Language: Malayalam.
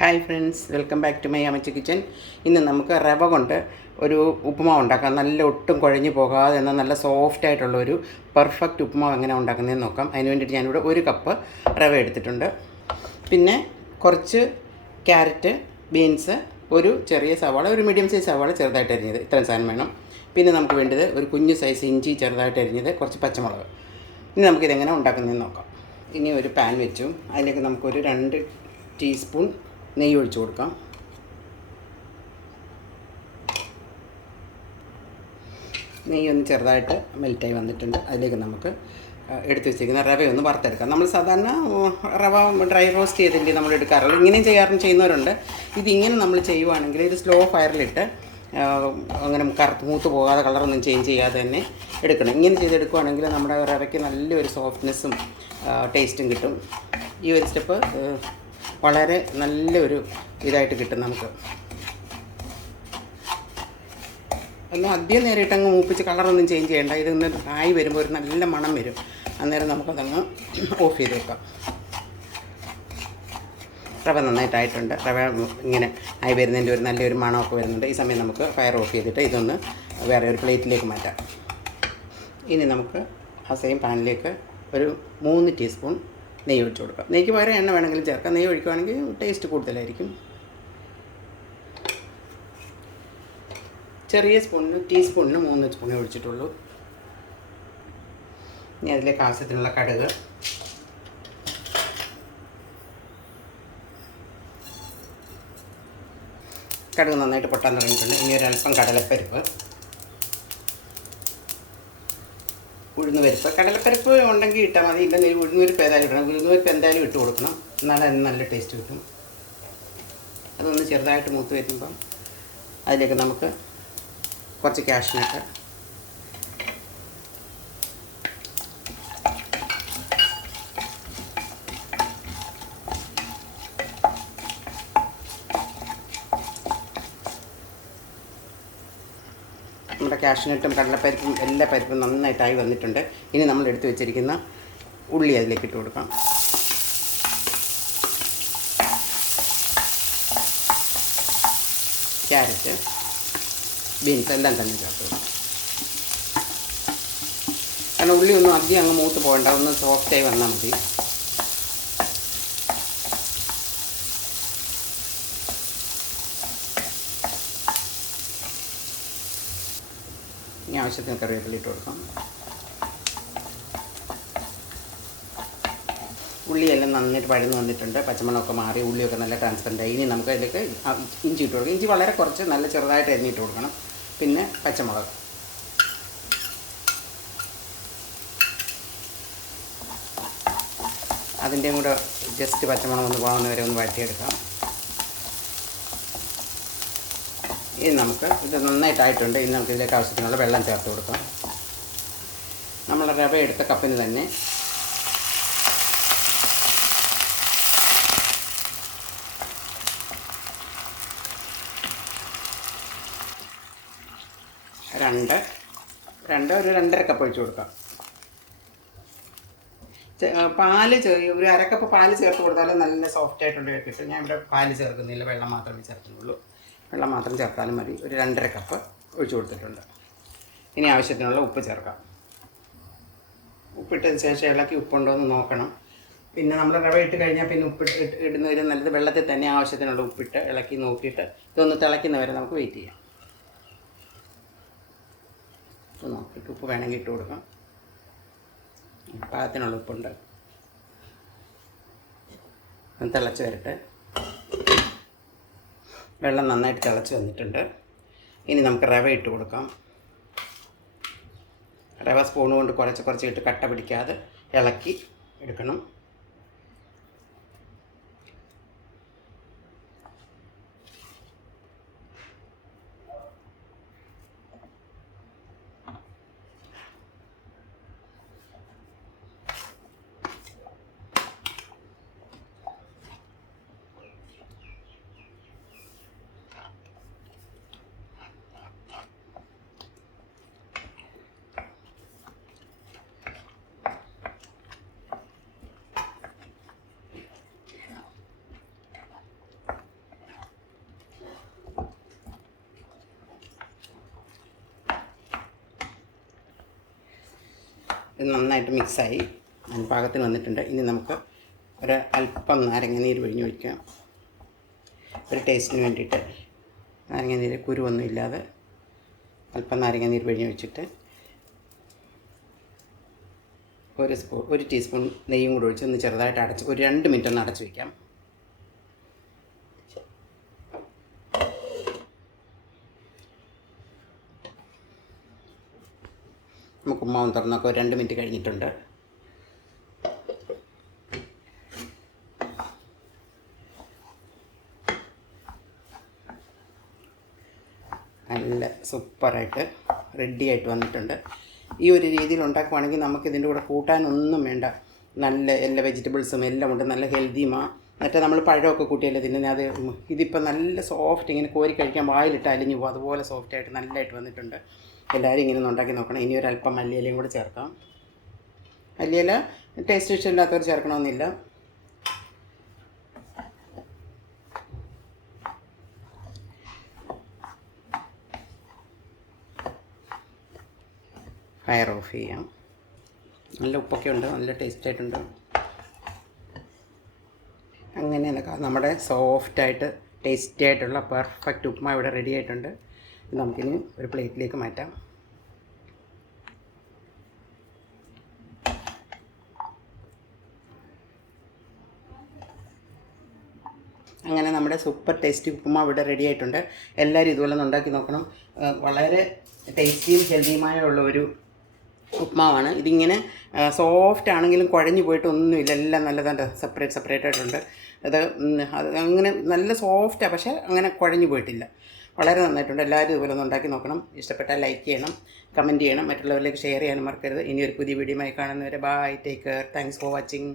Hi friends welcome back to my Ammacha kitchen. ഇന്ന് നമുക്ക് റവ കൊണ്ട് ഒരു ഉപ്പുമാവ് ഉണ്ടാക്കാം. നല്ല ഒട്ടും കുഴഞ്ഞു പോകാതെ എന്നാൽ നല്ല സോഫ്റ്റ് ആയിട്ടുള്ള ഒരു പെർഫെക്റ്റ് ഉപ്പുമാവ് എങ്ങനെ ഉണ്ടാക്കുന്നതെന്ന് നോക്കാം. അതിന് വേണ്ടിയിട്ട് ഞാനിവിടെ ഒരു കപ്പ് റവ എടുത്തിട്ടുണ്ട്. പിന്നെ കുറച്ച് ക്യാരറ്റ് ബീൻസ് ഒരു ചെറിയ സവാള ഒരു മീഡിയം സൈസ് സവാള ചെറുതായിട്ട് അരിഞ്ഞത്. ഇത്രയും സാധനം വേണം. പിന്നെ നമുക്ക് വേണ്ടത് ഒരു കുഞ്ഞു സൈസ് ഇഞ്ചി ചെറുതായിട്ട് അരിഞ്ഞത് കുറച്ച് പച്ചമുളക്. ഇനി നമുക്കിതെങ്ങനെ ഉണ്ടാക്കുന്നതെന്ന് നോക്കാം. ഇനി ഒരു പാൻ വെച്ചു. അതിലേക്ക് നമുക്കൊരു രണ്ട് ടീസ്പൂൺ നെയ്യ് ഒഴിച്ചു കൊടുക്കാം. നെയ്യ് ഒന്ന് ചെറുതായിട്ട് മെൽറ്റായി വന്നിട്ടുണ്ട്. അതിലേക്ക് നമുക്ക് എടുത്തു വെച്ചിരിക്കുന്ന റവയൊന്ന് വറുത്തെടുക്കാം. നമ്മൾ സാധാരണ റവ ഡ്രൈ റോസ്റ്റ് ചെയ്തില്ലേ നമ്മൾ എടുക്കാറുള്ളൂ ഇങ്ങനെയും ചെയ്യാറും ചെയ്യുന്നവരുണ്ട്. ഇതിങ്ങനെ നമ്മൾ ചെയ്യുവാണെങ്കിൽ ഇത് സ്ലോ ഫയറിലിട്ട് അങ്ങനെ കറുത്ത് മൂത്ത് പോകാതെ കളറൊന്നും ചേഞ്ച് ചെയ്യാതെ തന്നെ എടുക്കണം. ഇങ്ങനെ ചെയ്തെടുക്കുവാണെങ്കിൽ നമ്മുടെ റവയ്ക്ക് നല്ലൊരു സോഫ്റ്റ്നെസ്സും ടേസ്റ്റും കിട്ടും. ഈ ഒരു സ്റ്റെപ്പ് വളരെ നല്ലൊരു ഇതായിട്ട് കിട്ടും നമുക്ക്. ഒന്ന് അധികം നേരിട്ട് അങ്ങ് മൂപ്പിച്ച് കളറൊന്നും ചേഞ്ച് ചെയ്യണ്ട. ഇതൊന്ന് ആയി വരുമ്പോൾ ഒരു നല്ല മണം വരും. അന്നേരം നമുക്കതങ്ങ് ഓഫ് ചെയ്ത് വെക്കാം. റവ നന്നായിട്ടായിട്ടുണ്ട്. റവ ഇങ്ങനെ ആയി വരുന്നതിന്റെ ഒരു നല്ലൊരു മണമൊക്കെ വരുന്നുണ്ട്. ഈ സമയം നമുക്ക് ഫയർ ഓഫ് ചെയ്തിട്ട് ഇതൊന്ന് വേറെ ഒരു പ്ലേറ്റിലേക്ക് മാറ്റാം. ഇനി നമുക്ക് ആ സെയിം പാനിലേക്ക് ഒരു മൂന്ന് ടീസ്പൂൺ നെയ്യ് ഒഴിച്ച് കൊടുക്കാം. നെയ്ക്ക് പകരം എണ്ണ വേണമെങ്കിലും ചേർക്കാം. നെയ്യ് ഒഴിക്കുവാണെങ്കിൽ ടേസ്റ്റ് കൂടുതലായിരിക്കും. ചെറിയ സ്പൂണിന് ടീസ്പൂണിന് മൂന്ന് സ്പൂണേ ഒഴിച്ചിട്ടുള്ളൂ. ഇനി അതിലേക്ക് ആവശ്യത്തിനുള്ള കടുക്. കടുക് നന്നായിട്ട് പൊട്ടാൻ തുടങ്ങിയിട്ടുണ്ട്. ഇനി ഒരല്പം കടലപ്പരിപ്പ്. ഉഴുന്നുപരിപ്പ് കടലപ്പരിപ്പ് ഉണ്ടെങ്കിൽ ഇട്ടാൽ മതി. ഇല്ലെങ്കിൽ ഉഴുന്നുപരിപ്പ് ഏതായാലും ഇടണം. ഉഴുന്നുപരിപ്പ് എന്തായാലും ഇട്ട് കൊടുക്കണം. എന്നാലും അതിന് നല്ല ടേസ്റ്റ് കിട്ടും. അതൊന്ന് ചെറുതായിട്ട് മൂത്ത് വരുമ്പം അതിലേക്ക് നമുക്ക് കുറച്ച് കാഷ്നട്ട് നമ്മുടെ കാഷ്നട്ടും കടലപ്പരിപ്പും എല്ലാ പരിപ്പും നന്നായിട്ടായി വന്നിട്ടുണ്ട്. ഇനി നമ്മൾ എടുത്തു വെച്ചിരിക്കുന്ന ഉള്ളി അതിലേക്ക് ഇട്ട് കൊടുക്കാം. ക്യാരറ്റ് ബീൻസ് എല്ലാം തന്നെ ചേർത്ത് കാരണം ഉള്ളി ഒന്നും അധികം അങ്ങ് മൂത്ത് പോകണ്ട ഒന്ന് സോഫ്റ്റായി വന്നാൽ മതി. ഇനി ആവശ്യത്തിന് കറിവേപ്പില ഇട്ട് കൊടുക്കാം. ഉള്ളിയെല്ലാം നന്നായിട്ട് പഴന്ന് വന്നിട്ടുണ്ട്. പച്ചമുളകൊക്കെ മാറി ഉള്ളിയൊക്കെ നല്ല ട്രാൻസ്പെറന്റ് ആയി. ഇനി നമുക്ക് അതിലേക്ക് ഇഞ്ചി ഇട്ട് കൊടുക്കാം. ഇഞ്ചി വളരെ കുറച്ച് നല്ല ചെറുതായിട്ട് എരിഞ്ഞിട്ട് കൊടുക്കണം. പിന്നെ പച്ചമുളക്. അതിന്റെയും കൂടെ ജസ്റ്റ് പച്ചമുളക് ഒന്ന് പോകുന്നവരെ ഒന്ന് വഴറ്റിയെടുക്കാം. ഇനി നമുക്ക് ഇത് നന്നായിട്ടായിട്ടുണ്ട്. ഇനി നമുക്ക് ഇതിലേക്ക് ആവശ്യത്തിനുള്ള വെള്ളം ചേർത്ത് കൊടുക്കാം. നമ്മൾ റവ എടുത്ത കപ്പിന് തന്നെ രണ്ട് രണ്ട് ഒരു രണ്ടര കപ്പ് ഒഴിച്ച് കൊടുക്കാം. പാൽ ഒരു അരക്കപ്പ് പാൽ ചേർത്ത് കൊടുത്താൽ നല്ല സോഫ്റ്റ് ആയിട്ടുണ്ട് കിട്ടും. ഞാൻ ഇവിടെ പാൽ ചേർക്കുന്നില്ല. വെള്ളം മാത്രമേ ചേർക്കുന്നുള്ളൂ. വെള്ളം മാത്രം ചേർത്താലും മതി. ഒരു രണ്ടര കപ്പ് ഒഴിച്ചു കൊടുത്തിട്ടുണ്ട്. ഇനി ആവശ്യത്തിനുള്ള ഉപ്പ് ചേർക്കാം. ഉപ്പിട്ടതിന് ശേഷം ഇളക്കി ഉപ്പുണ്ടോ എന്ന് നോക്കണം. പിന്നെ നമ്മൾ റവ ഇട്ട് കഴിഞ്ഞാൽ പിന്നെ ഉപ്പ് ഇടുന്നതിന് നല്ലത് വെള്ളത്തിൽ തന്നെ ആവശ്യത്തിനുള്ള ഉപ്പിട്ട് ഇളക്കി നോക്കിയിട്ട് ഇതൊന്ന് തിളയ്ക്കുന്നവരെ നമുക്ക് വെയിറ്റ് ചെയ്യാം. ഉപ്പ് നോക്കിയിട്ട് ഉപ്പ് വേണമെങ്കിൽ ഇട്ട് കൊടുക്കാം. പാകത്തിനുള്ള ഉപ്പുണ്ട്. തിളച്ച് വരട്ടെ. വെള്ളം നന്നായിട്ട് തിളച്ച് വന്നിട്ടുണ്ട്. ഇനി നമുക്ക് റവ ഇട്ട് കൊടുക്കാം. റവ സ്പൂൺ കൊണ്ട് കുറച്ച് കുറച്ച് ഇട്ട് കട്ട പിടിക്കാതെ ഇളക്കി എടുക്കണം. ഇത് നന്നായിട്ട് മിക്സായി. പാകത്തിന് വന്നിട്ടുണ്ട്. ഇനി നമുക്ക് ഒരു അല്പം നാരങ്ങനീര് പിഴിഞ്ഞ് ഒഴിക്കാം. ഒരു ടേസ്റ്റിന് വേണ്ടിയിട്ട്. നാരങ്ങനീര് കുരുവൊന്നും ഇല്ലാതെ അല്പം നാരങ്ങനീര് പിഴിഞ്ഞ് വെച്ചിട്ട് ഒരു സ്പൂൺ ഒരു ടീസ്പൂൺ നെയ്യും കൂടെ ഒഴിച്ച് ഒന്ന് ചെറുതായിട്ട് അടച്ച് ഒരു രണ്ട് മിനിറ്റ് ഒന്ന് അടച്ച് വയ്ക്കാം നമുക്ക് ഉമ്മാവും തുറന്നൊക്കെ രണ്ട് മിനിറ്റ് കഴിഞ്ഞിട്ടുണ്ട്. നല്ല സൂപ്പറായിട്ട് റെഡി ആയിട്ട് വന്നിട്ടുണ്ട്. ഈ ഒരു രീതിയിൽ ഉണ്ടാക്കുവാണെങ്കിൽ നമുക്ക് ഇതിന്റെ കൂടെ കൂട്ടാനൊന്നും വേണ്ട. നല്ല എല്ലാ വെജിറ്റബിൾസും എല്ലാം ഉണ്ട്. നല്ല ഹെൽത്തിയുമാ മറ്റേ നമ്മൾ പഴമൊക്കെ കൂട്ടിയല്ലേ തിന്നുന്നത് അത് ഇതിപ്പോൾ നല്ല സോഫ്റ്റ് ഇങ്ങനെ കോരി കഴിക്കാൻ വായിലിട്ട് അലിഞ്ഞു പോകും അതുപോലെ സോഫ്റ്റായിട്ട് നല്ലതായിട്ട് വന്നിട്ടുണ്ട്. എല്ലാവരും ഇങ്ങനെ ഉണ്ടാക്കി നോക്കണം. ഇനി ഒരല്പം മല്ലിയിലയും കൂടെ ചേർക്കാം. മല്ലിയില ടേസ്റ്റ് ഇഷ്ടമില്ലാത്തവർ ചേർക്കണമെന്നില്ല. ഫയർ ഓഫ് ചെയ്യാം. നല്ല ഉപ്പൊക്കെ ഉണ്ട്. നല്ല ടേസ്റ്റ് ആയിട്ടുണ്ട്. അങ്ങനെ നമ്മുടെ സോഫ്റ്റായിട്ട് ടേസ്റ്റി ആയിട്ടുള്ള പെർഫെക്റ്റ് ഉപ്മ ഇവിടെ റെഡി ആയിട്ടുണ്ട്. നമുക്കിനി ഒരു പ്ലേറ്റിലേക്ക് മാറ്റാം. അങ്ങനെ നമ്മുടെ സൂപ്പർ ടേസ്റ്റി ഉപ്പുമാവ് ഇവിടെ റെഡി ആയിട്ടുണ്ട്. എല്ലാവരും ഇതുപോലെ ഒന്ന് ഉണ്ടാക്കി നോക്കണം. വളരെ ടേസ്റ്റിയും ഹെൽത്തിയുമായ ഉള്ള ഒരു ഉപ്മാവാണ് ഇതിങ്ങനെ സോഫ്റ്റ് ആണെങ്കിലും കുഴഞ്ഞു പോയിട്ടൊന്നുമില്ല എല്ലാം നല്ലതാണ് സെപ്പറേറ്റ് സെപ്പറേറ്റ് ആയിട്ടുണ്ട്. അത് അത് അങ്ങനെ നല്ല സോഫ്റ്റാണ് പക്ഷേ അങ്ങനെ കുഴഞ്ഞു പോയിട്ടില്ല. വളരെ നന്നായിട്ടുണ്ട്. എല്ലാവരും ഇതുപോലെ ഒന്ന് ഉണ്ടാക്കി നോക്കണം. ഇഷ്ടപ്പെട്ടാൽ ലൈക്ക് ചെയ്യണം കമന്റ് ചെയ്യണം. മറ്റുള്ളവരിലേക്ക് ഷെയർ ചെയ്യാനും മറക്കരുത്. ഇനി ഒരു പുതിയ ആയി കാണുന്നവരെ bye take care thanks for watching